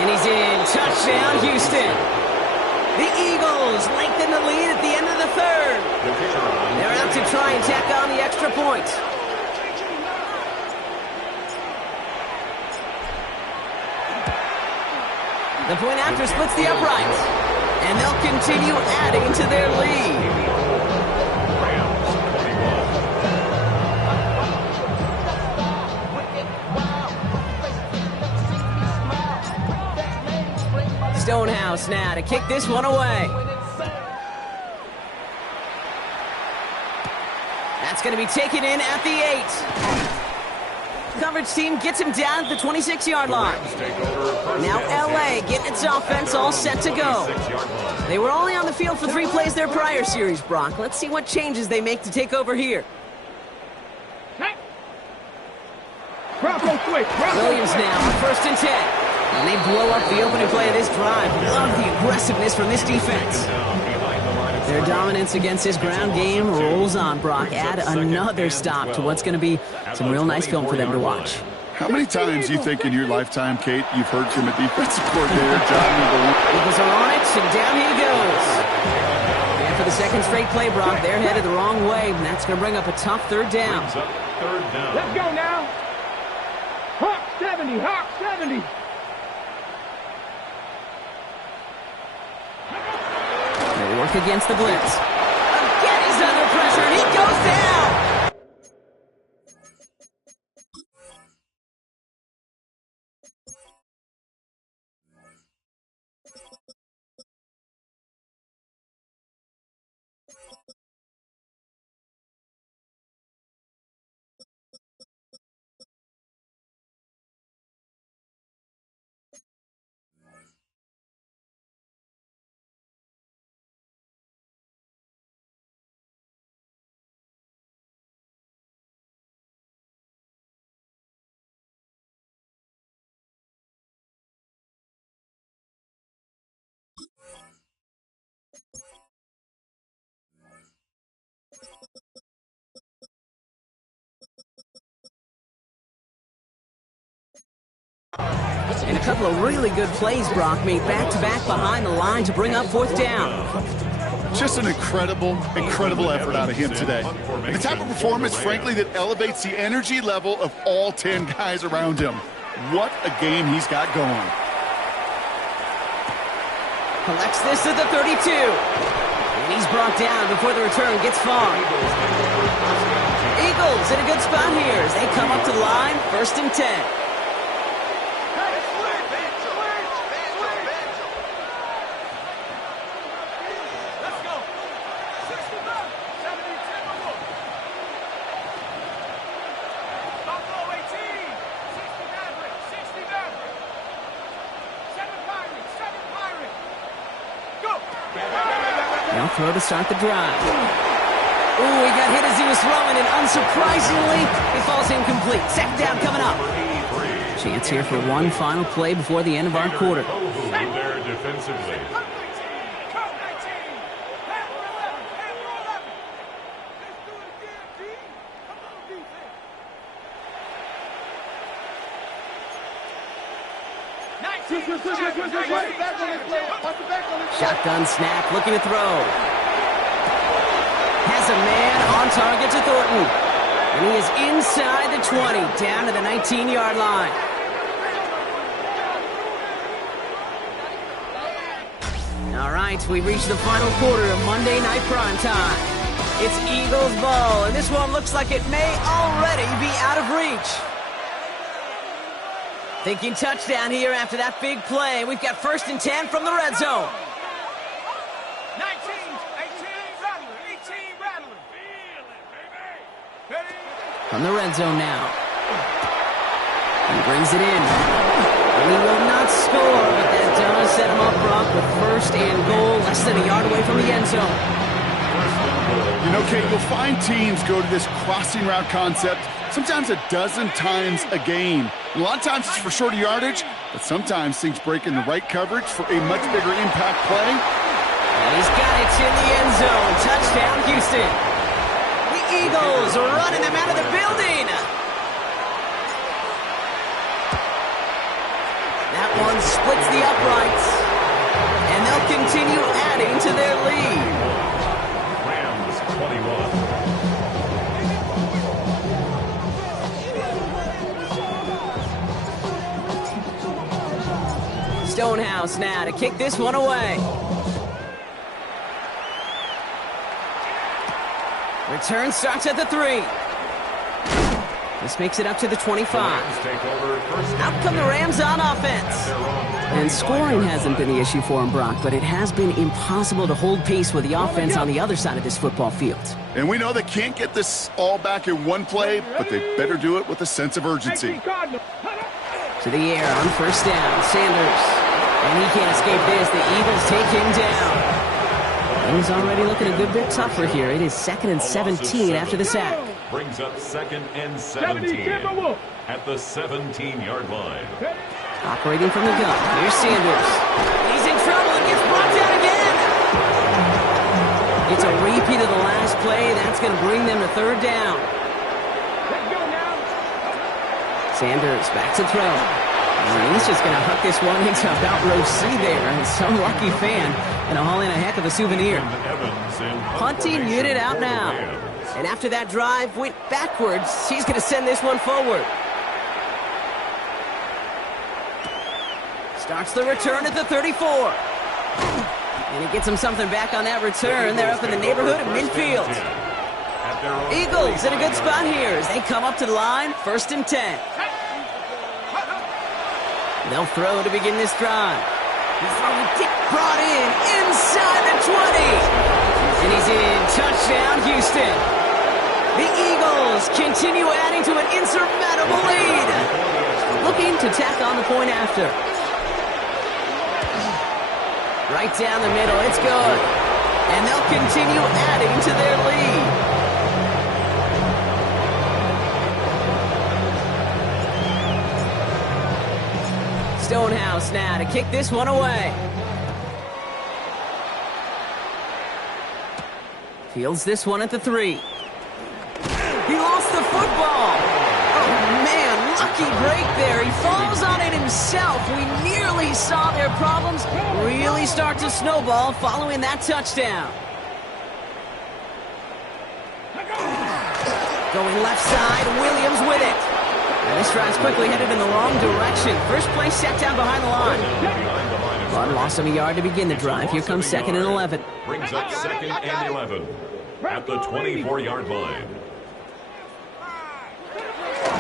And he's in. Touchdown, Houston. The Eagles lengthen the lead at the end of the 3rd. They're out to try and tack on the extra point. The point after splits the uprights. And they'll continue adding to their lead. now to kick this one away. That's going to be taken in at the 8. Coverage team gets him down at the 26-yard line. Now LA getting its offense all set to go. They were only on the field for 3 plays their prior series, Brock. Let's see what changes they make to take over here. Williams now on 1st and 10. And they blow up the opening play of this drive. Love the aggressiveness from this defense. Their dominance against this ground game rolls on, Brock. Add another stop to what's going to be some real nice film for them to watch. How many times do you think in your lifetime, Kate, you've heard from a defensive coordinator, John? Eagles are on it, and down he goes. And for the second straight play, Brock, they're headed the wrong way, and that's going to bring up a tough 3rd down. Let's go now. Hawk 70, Hawk 70. They work against the blitz. Again, he's under pressure, and he goes down. And a couple of really good plays, Brock, made back-to-back behind the line to bring up 4th down. Just an incredible effort out of him today. And the type of performance, frankly, that elevates the energy level of all 10 guys around him. What a game he's got going. Collects this at the 32. And he's brought down before the return gets far. Eagles in a good spot here as they come up to the line, 1st and 10. Now throw to start the drive. Ooh, he got hit as he was throwing, and unsurprisingly, it falls incomplete. 2nd down coming up. Chance here for one final play before the end of our quarter. There defensively. Shotgun snap, looking to throw. Has a man on target to Thornton. And he is inside the 20, down to the 19-yard line. All right, we reach the final quarter of Monday Night Prime Time. It's Eagles ball, and this one looks like it may already be out of reach. Thinking touchdown here after that big play. We've got 1st and 10 from the red zone. 19, 18, Rattler. From the red zone now. He brings it in. And he will not score, but that does set him up, Brock, with 1st and goal, less than a yard away from the end zone. You know, Kate, you'll find teams go to this crossing route concept sometimes a dozen times a game. A lot of times it's for shorter yardage, but sometimes things break in the right coverage for a much bigger impact play. And he's got it in the end zone. Touchdown, Houston. The Eagles are running them out of the building. That one splits the uprights, and they'll continue adding to their lead. Rams 21. Stonehouse now to kick this one away. Return starts at the 3. This makes it up to the 25. Out come the Rams on offense. And scoring hasn't been the issue for him, Brock, but it has been impossible to hold pace with the offense on the other side of this football field. And we know they can't get this all back in one play, but they better do it with a sense of urgency. To the air on first down, Sanders. And he can't escape this. The Eagles take him down. He's already looking a good bit tougher here. It is 2nd and 17 after the sack. Brings up 2nd and 17 at the 17-yard line. Operating from the gun. Here's Sanders. He's in trouble and gets brought down again. It's a repeat of the last play. That's going to bring them to 3rd down. Sanders back to throw. And he's just going to hook this one into about row C there. And some lucky fan going to haul in a heck of a souvenir. Punting unit out now. And after that drive went backwards, he's going to send this one forward. Starts the return at the 34. And he gets him something back on that return. They're up in the neighborhood of midfield. Eagles in a good spot here as they come up to the line. 1st and 10. They'll throw to begin this drive. He's brought in inside the 20. And he's in. Touchdown, Houston. The Eagles continue adding to an insurmountable lead. Looking to tack on the point after. Right down the middle, it's good. And they'll continue adding to their lead. Stonehouse now to kick this one away. Fields this one at the 3. He lost the football. Oh, man, lucky break there. He falls on it himself. We nearly saw their problems really start to snowball following that touchdown. Going left side, Williams with it. And this drive's quickly headed in the wrong direction. First play set down behind the line. Run lost him a yard to begin the drive. Here comes 2nd and 11. Brings up 2nd and 11 at the 24-yard line.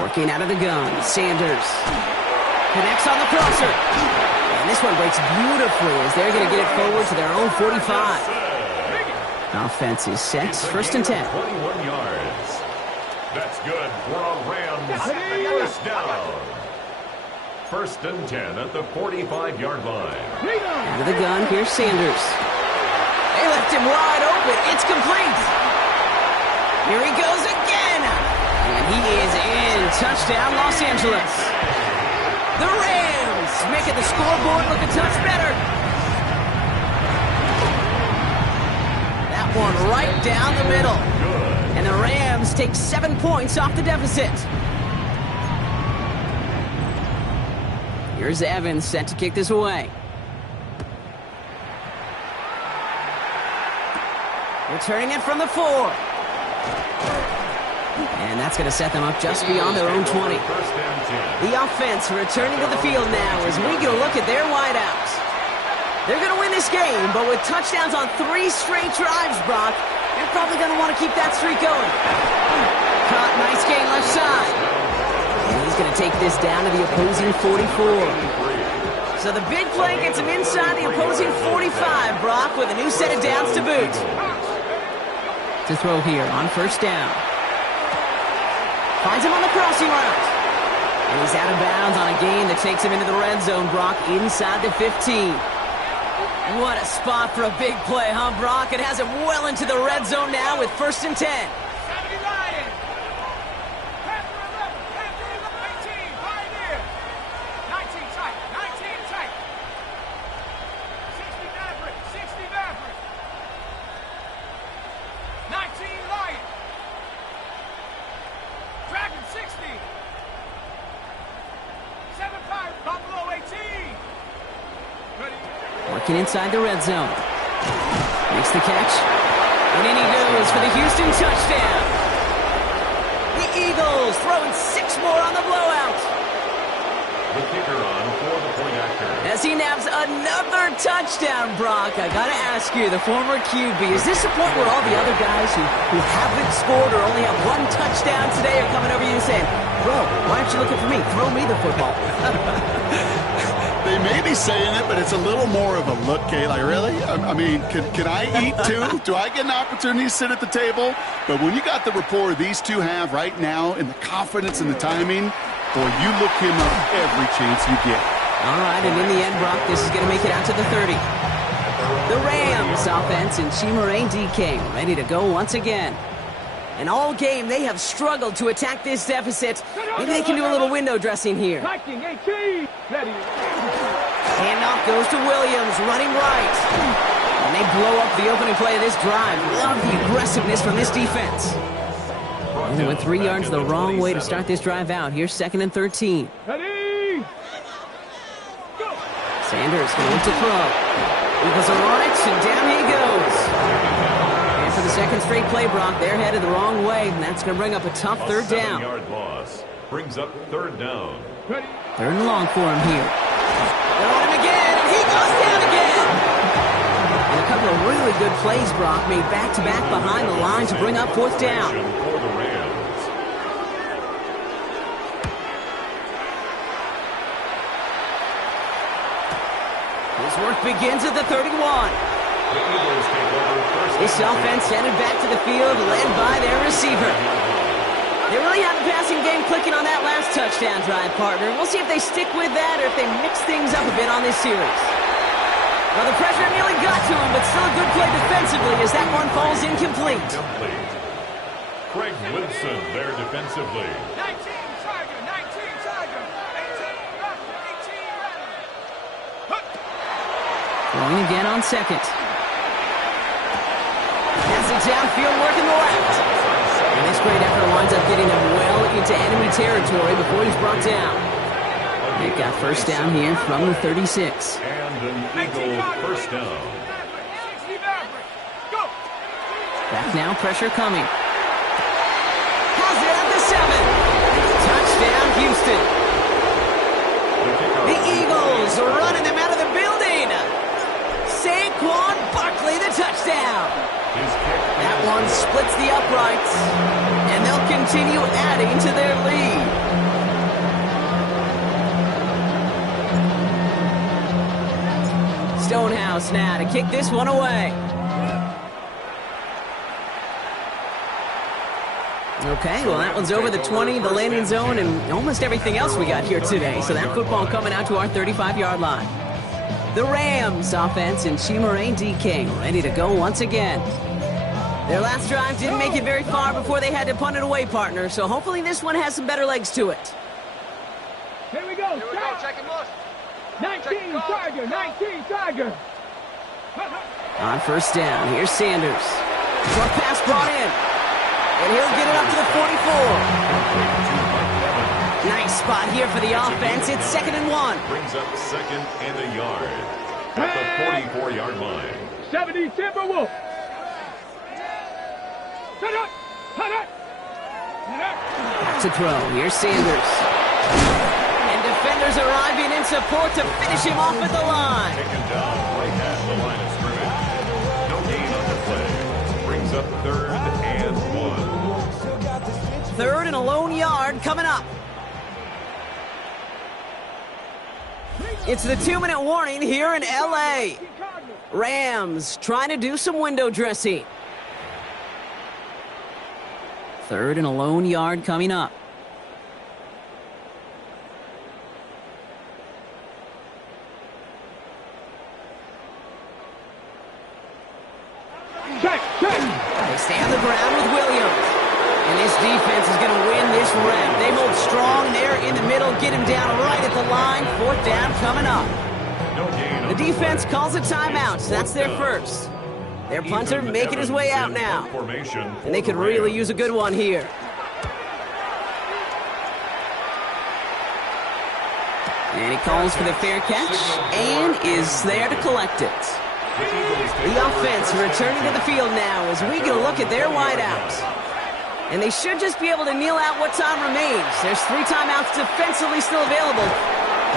Working out of the gun, Sanders connects on the crosser. And this one breaks beautifully as they're going to get it forward to their own 45. Offense is set. 1st and 10. 21 yards. That's good for a Rams 1st down. 1st and 10 at the 45-yard line. Out of the gun, here's Sanders. They left him wide open. It's complete. Here he goes again. And he is in. Touchdown, Los Angeles. The Rams making the scoreboard look a touch better. That one right down the middle. And the Rams take 7 points off the deficit. Here's Evans set to kick this away. Returning it from the 4. And that's going to set them up just beyond their own 20. The offense returning to the field now as we get a look at their wideouts. They're going to win this game, but with touchdowns on 3 straight drives, Brock, they're probably going to want to keep that streak going. Caught, nice gain left side. And he's going to take this down to the opposing 44. So the big play gets him inside the opposing 45, Brock, with a new set of downs to boot. To throw here on 1st down. Finds him on the crossing route. And he's out of bounds on a gain that takes him into the red zone, Brock, inside the 15. What a spot for a big play, huh, Brock? It has him well into the red zone now with 1st and 10. Working inside the red zone. Makes the catch. And in he goes for the Houston touchdown. The Eagles throwing 6 more on the blowout. The kicker on for the point after. As he nabs another touchdown, Brock, I gotta ask you, the former QB, is this the point where all the other guys who haven't scored or only have 1 touchdown today are coming over you and saying, bro, why aren't you looking for me? Throw me the football. they may be saying it, but it's a little more of a look, Kay. Like, really? I mean, can I eat too? Do I get an opportunity to sit at the table? But when you got the rapport these two have right now and the confidence and the timing, boy, you look him up every chance you get. All right, and in the end, Brock, this is going to make it out to the 30. The Rams offense and Chimere DK ready to go once again. And all game, they have struggled to attack this deficit. Maybe they can do a little window dressing here. Handoff goes to Williams, running right. And they blow up the opening play of this drive. Love the aggressiveness from this defense. And they went 3 yards the wrong way to start this drive out. Here's 2nd and 13. Sanders going to throw. Eagles are on it, and down he goes. And for the second straight play, Brock, they're headed the wrong way, and that's going to bring up a tough third down. 7-yard loss brings up 3rd down. 3rd and long for him here. They're on him again, and he goes down again. And a couple of really good plays, Brock, made back-to-back behind the line to bring up 4th down. For the Rams. His work begins at the 31. The Eagles take over first. This offense headed back to the field, led by their receiver. They really have a passing game clicking on that last touchdown drive, partner. We'll see if they stick with that or if they mix things up a bit on this series. Well, the pressure nearly got to him, but still a good play defensively as that one falls incomplete. Craig Wilson there defensively. 19 Tiger, 19 Tiger, 18 Roger, 18 Runner. Going again on 2nd. Pass it downfield, working the left. And this great effort winds up getting him well into enemy territory before he's brought down. They've got 1st down here from the 36. And an Eagle 1st down. Back now, pressure coming. Has it at the 7. Touchdown, Houston. The Eagles are running them out of the building. Saquon Barkley, the touchdown. That one splits the uprights, and they'll continue adding to their lead. Stonehouse now to kick this one away. Okay, well, that one's over the 20, the landing zone, and almost everything else we got here today. So that football coming out to our 35-yard line. The Rams offense and Chimere DK ready to go once again. Their last drive didn't make it very far before they had to punt it away, partner, so hopefully this one has some better legs to it. Here we go, check him look. 19 Tiger, 19 Tiger. On 1st down, here's Sanders. Short pass brought in, and he'll get it up to the 44. Nice spot here for the offense. It's 2nd and 1. Brings up 2nd and a yard at the 44-yard line. 70 Timberwolf. Back to throw. Here's Sanders. And defenders arriving in support to finish him off at the line. Taken down right at the line of scrimmage. No gain on the play. Brings up 3rd and 1. 3rd and a lone yard coming up. It's the 2-minute warning here in L.A. Rams trying to do some window dressing. 3rd and a lone yard coming up. Check. They stay on the ground with Williams. And this defense is going to win this rep. They hold strong there in the middle, get him down right at the line. 4th down coming up. The defense calls a timeout, so that's their first. Their punter making his way out now. And they could really use a good one here. And he calls for the fair catch and is there to collect it. The offense returning to the field now as we get a look at their wideouts. And they should just be able to kneel out what time remains. There's 3 timeouts defensively still available.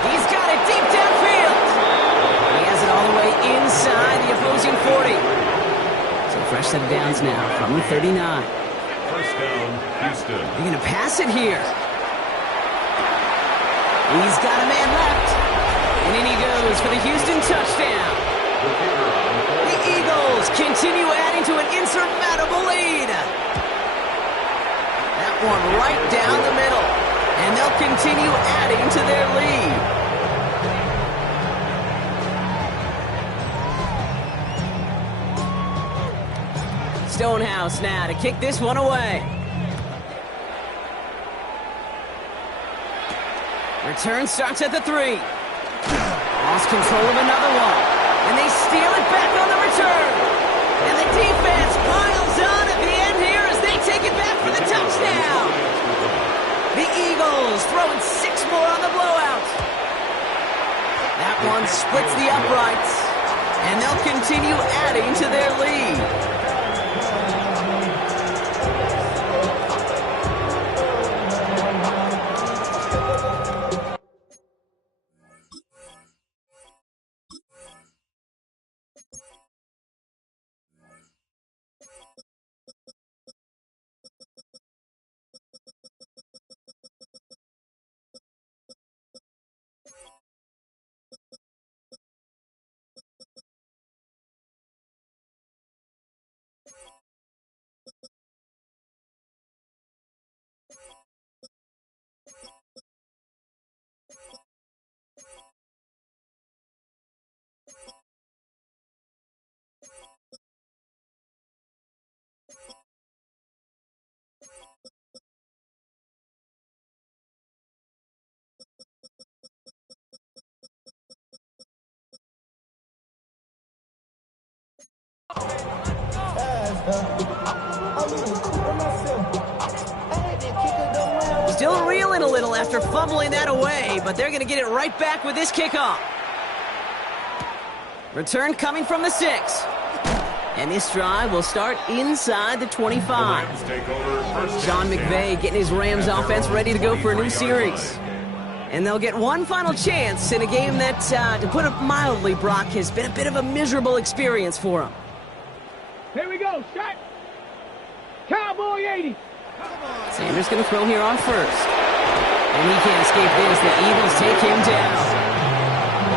He's got it deep downfield. He has it all the way inside the opposing 40. So fresh set of downs now from the 39. 1st down, Houston. They're going to pass it here. He's got a man left. And in he goes for the Houston touchdown. The Eagles continue adding to an insurmountable lead. That one right down the middle. And they'll continue adding to their lead. Stonehouse now to kick this one away. Return starts at the 3. Lost control of another one. And they steal it back on the return. And the defense piles on at the end here as they take it back for the touchdown. The Eagles throwing 6 more on the blowout. That one splits the uprights. And they'll continue adding to their lead. Still reeling a little after fumbling that away, but they're going to get it right back with this kickoff. Return coming from the 6. And this drive will start inside the 25. Sean McVay getting his Rams offense ready to go for a new series. And they'll get one final chance in a game that, to put it mildly, Brock, has been a bit of a miserable experience for them. Here we go, shot. Cowboy 80. Sanders going to throw here on first. And he can't escape this. The Eagles take him down.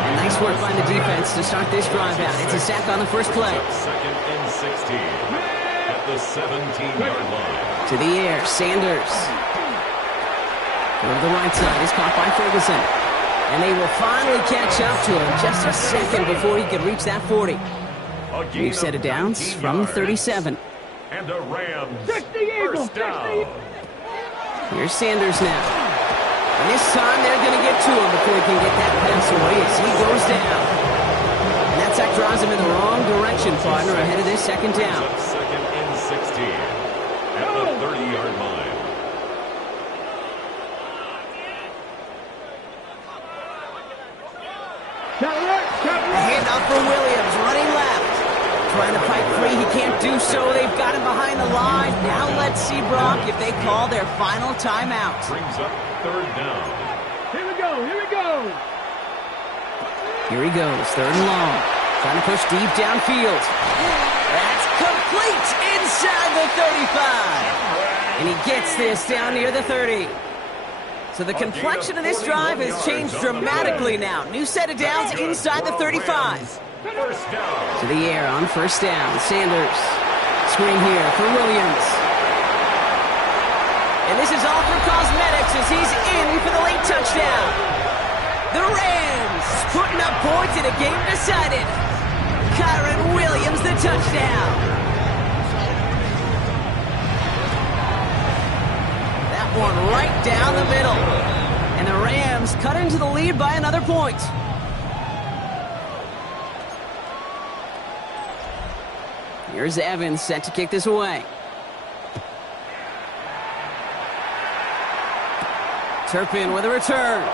And nice work by the defense to start this drive out. It's a sack on the first play. Second and 16 at the 17-yard line. To the air, Sanders. Over the right side is caught by Ferguson. And they will finally catch up to him just a second before he could reach that 40. We've set it down from 37. And a Rams 60 Eagles, first down. Here's Sanders now. And this time they're going to get to him before he can get that pass away as he goes down. And that sack drives him in the wrong direction, partner, ahead of this second down. Second and 16 at the 30-yard line. Hand off for Williams, running left. Trying to fight free, he can't do so. They've got him behind the line. Now let's see, Brock, if they call their final timeout. Brings up third down. Here we go, here we go. Here he goes, third and long. Trying to push deep downfield. That's complete inside the 35. And he gets this down near the 30. So the complexion of this drive has changed dramatically now. New set of downs inside the 35. First down. To the air on first down. Sanders. Screen here for Williams. And this is all for cosmetics as he's in for the late touchdown. The Rams putting up points in a game decided. Kyron Williams the touchdown. That one right down the middle. And the Rams cut into the lead by another point. Here's Evans set to kick this away. Turpin with a return.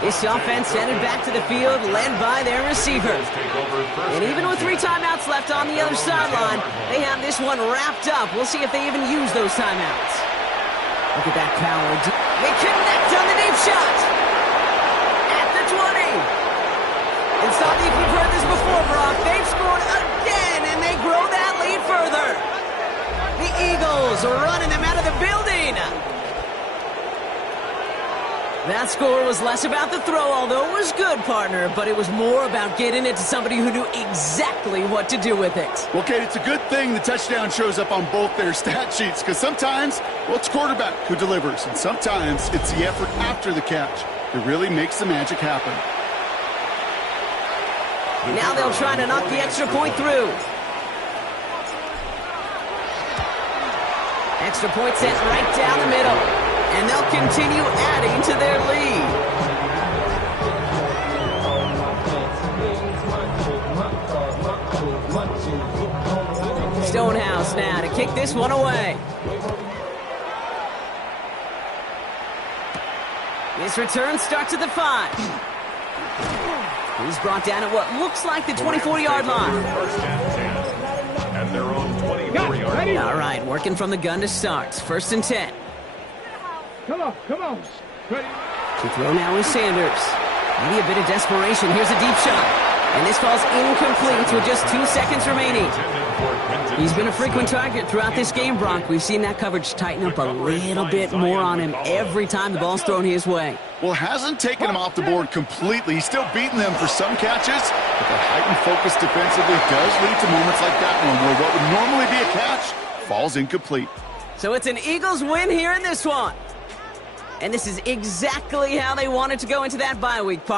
This offense headed back to the field, led by their receiver. And even with 3 timeouts left on the other sideline, they have this one wrapped up. We'll see if they even use those timeouts. Look at that power. They connect on the deep shot. At the 20. And stop me if you've heard this before, Brock. They've scored again, and they grow that lead further. The Eagles are running them out of the building. That score was less about the throw, although it was good, partner, but it was more about getting it to somebody who knew exactly what to do with it. Well, Kate, it's a good thing the touchdown shows up on both their stat sheets, because sometimes, well, it's quarterback who delivers, and sometimes it's the effort after the catch that really makes the magic happen. Now they'll try to knock the extra point through. Extra point sent right down the middle. And they'll continue adding to their lead. Stonehouse now to kick this one away. This return starts at the 5. He's brought down at what looks like the 24-yard line. First and 10. At their own 24-yard line. All right, working from the gun to start. First and 10. Come on, come on. Ready? To throw now is Sanders. Maybe a bit of desperation. Here's a deep shot. And this falls incomplete with just 2 seconds remaining. He's been a frequent target throughout this game, Brock. We've seen that coverage tighten up a little bit more on him every time the ball's thrown his way. Well, hasn't taken him off the board completely. He's still beating them for some catches, but the heightened focus defensively does lead to moments like that one where what would normally be a catch falls incomplete. So it's an Eagles win here in this one. And this is exactly how they wanted to go into that bye week, partner.